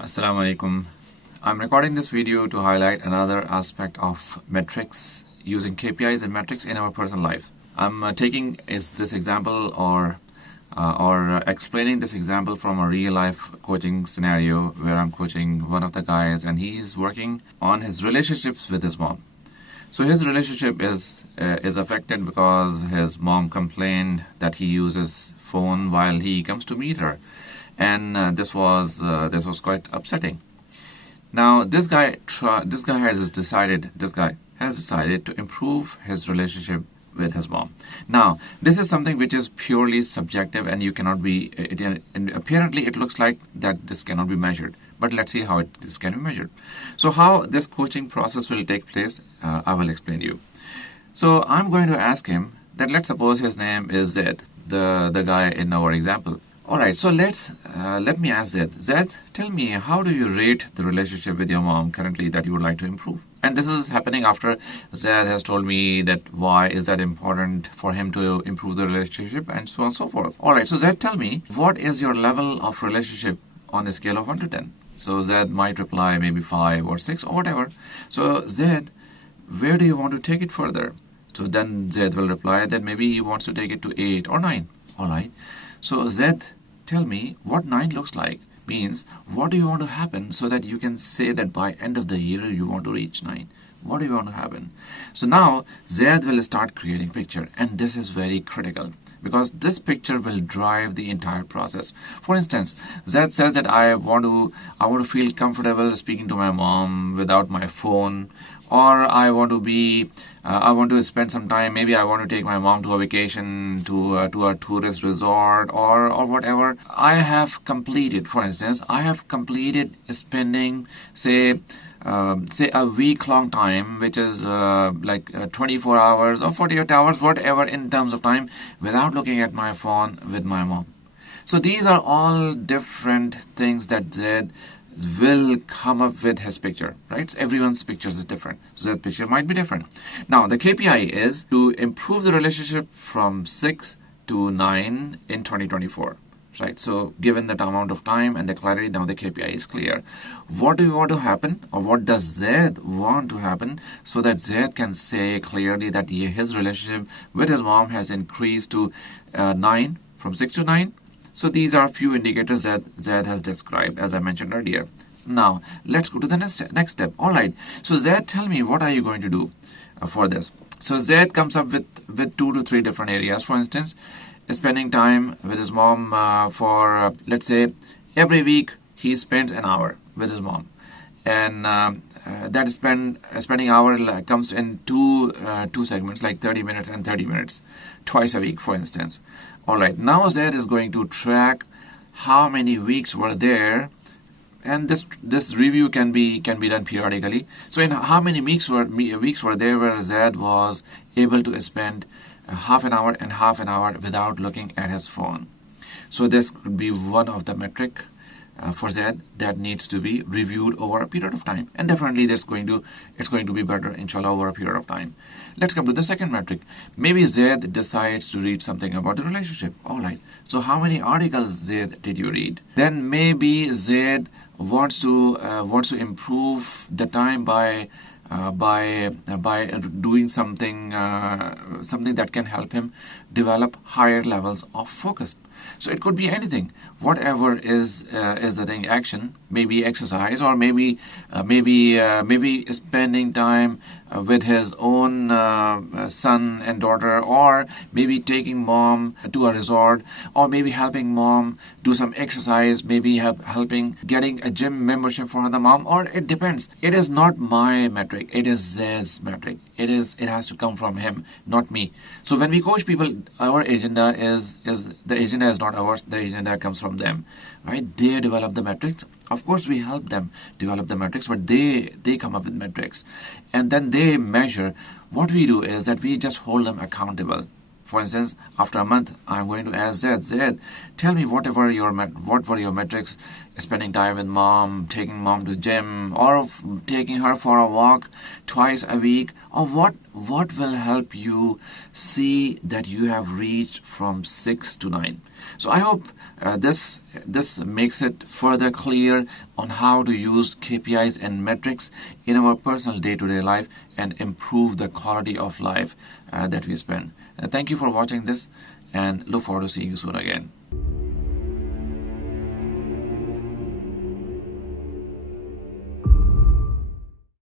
Assalamu alaikum. I'm recording this video to highlight another aspect of metrics using KPIs and metrics in our personal life. I'm taking this example or explaining this example from a real life coaching scenario where I'm coaching one of the guys and he is working on his relationships with his mom. So his relationship is affected because his mom complained that he uses phone while he comes to meet her, and this was quite upsetting. Now this guy has decided to improve his relationship with his mom. Now this is something which is purely subjective, and you cannot be. And apparently, it looks like that this cannot be measured. But let's see how this can be measured. So how this coaching process will take place, I will explain to you. So I'm going to ask him that, let's suppose his name is Zed, the guy in our example. All right, so let me ask Zed. Zed, tell me, how do you rate the relationship with your mom currently that you would like to improve? And this is happening after Zed has told me that why is that important for him to improve the relationship and so on and so forth. All right, so Zed, tell me, what is your level of relationship on a scale of 1 to 10? So Zed might reply maybe 5 or 6 or whatever. So Zed, where do you want to take it further? So then Zed will reply that maybe he wants to take it to 8 or 9. All right. So Zed, tell me what 9 looks like. Means, what do you want to happen so that you can say that by end of the year you want to reach 9? What do you want to happen? So now Zed will start creating picture, and this is very critical because this picture will drive the entire process. For instance, Zed says that I want to feel comfortable speaking to my mom without my phone, or I want to spend some time. Maybe I want to take my mom to a vacation to a tourist resort or whatever. I have completed spending say a week-long time, which is 24 hours or 48 hours, whatever in terms of time, without looking at my phone with my mom. So these are all different things that Zed will come up with his picture, right? So everyone's pictures is different. So that picture might be different. Now, the KPI is to improve the relationship from 6 to 9 in 2024. Right, so given that amount of time and the clarity, now the KPI is clear. What do you want to happen, or what does Zed want to happen, so that Zed can say clearly that his relationship with his mom has increased to 9, from 6 to 9. So these are a few indicators that Zed has described, as I mentioned earlier. Now let's go to the next step. All right, so Zed, tell me, what are you going to do for this? So Zed comes up with 2 to 3 different areas. For instance, spending time with his mom for let's say every week he spends an hour with his mom, and that spending hour comes in two segments, like 30 minutes and 30 minutes twice a week, for instance. All right, now Zed is going to track how many weeks were there, and this review can be done periodically. So in how many weeks were there where Zed was able to spend half an hour and half an hour without looking at his phone. So this could be one of the metric for Zed that needs to be reviewed over a period of time, and definitely it's going to be better, inshallah, over a period of time. Let's come to the second metric. Maybe Zed decides to read something about the relationship. All right, so how many articles, Zed, did you read? Then maybe Zed wants to improve the time by doing something that can help him develop higher levels of focus. So it could be anything, whatever is the thing. Action, maybe exercise, or maybe spending time with his own son and daughter, or maybe taking mom to a resort, or maybe helping mom do some exercise, maybe helping getting a gym membership for the mom, or it depends. It is not my metric, it is Zed's metric. It has to come from him, not me. So when we coach people, our agenda is the agenda is not ours, the agenda comes from them, right? They develop the metrics. Of course, we help them develop the metrics, but they come up with metrics, and then they measure. What we do is that we just hold them accountable. For instance, after a month, I'm going to ask Zed, tell me what were your metrics, spending time with mom, taking mom to gym, or taking her for a walk twice a week, or what will help you see that you have reached from 6 to 9. So I hope this makes it further clear on how to use KPIs and metrics in our personal day-to-day life and improve the quality of life that we spend. Thank you for watching this, and look forward to seeing you soon again.